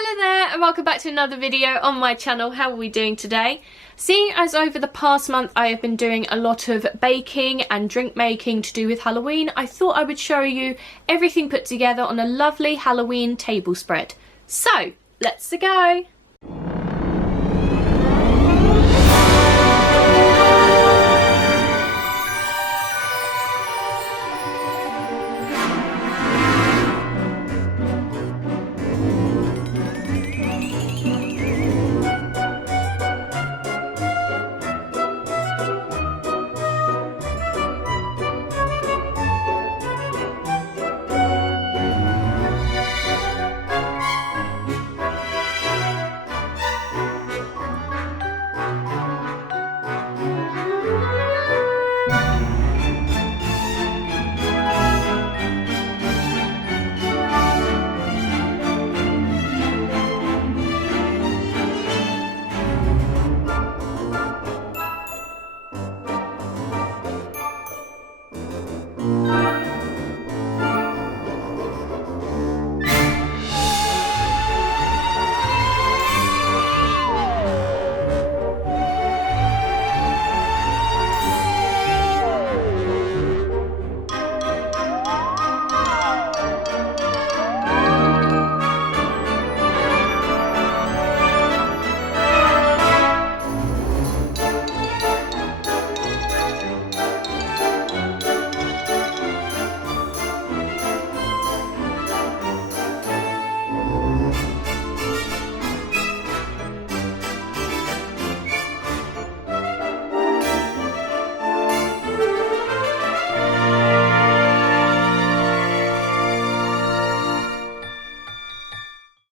Hello there and welcome back to another video on my channel. How are we doing today? Seeing as over the past month I have been doing a lot of baking and drink making to do with Halloween, I thought I would show you everything put together on a lovely Halloween table spread. So, let's go!